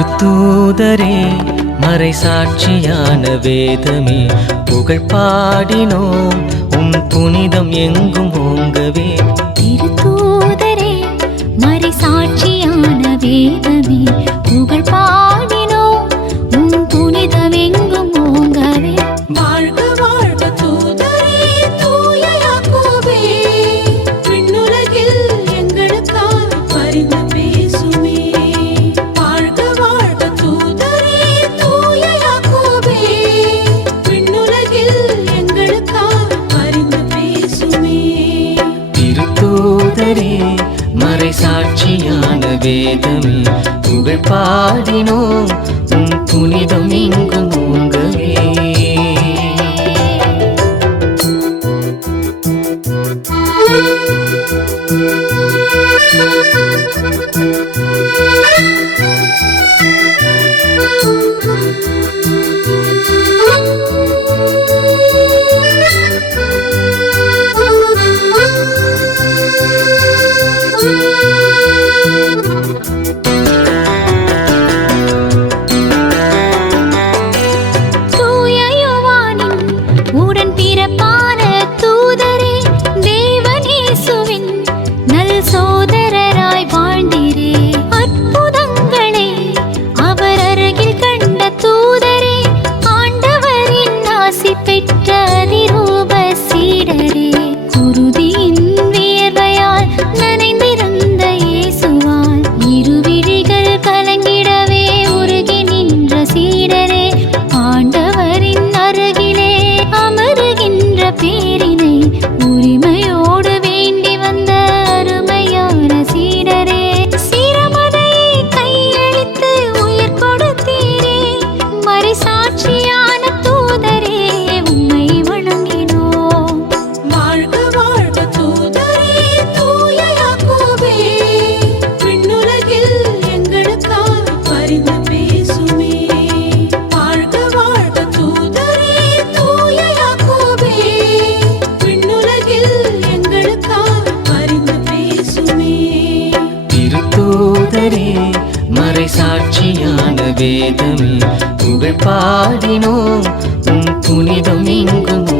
திருத்தூதரே மறை சாட்சியான வேதமே புகழ் பாடினோம் உம் புனிதம் எங்கும் ஓங்கவே. திருத்தூதரே மறை சாட்சியான வேதமே சகோதரி மறை சாட்சியான வேதமே புகழ் பாடினோம் உன் புனிதம் இங்கு மூங்கவே சாட்சியான வேதமே. புகழ் பாடினோம் உன் புனிதம் எங்குமோ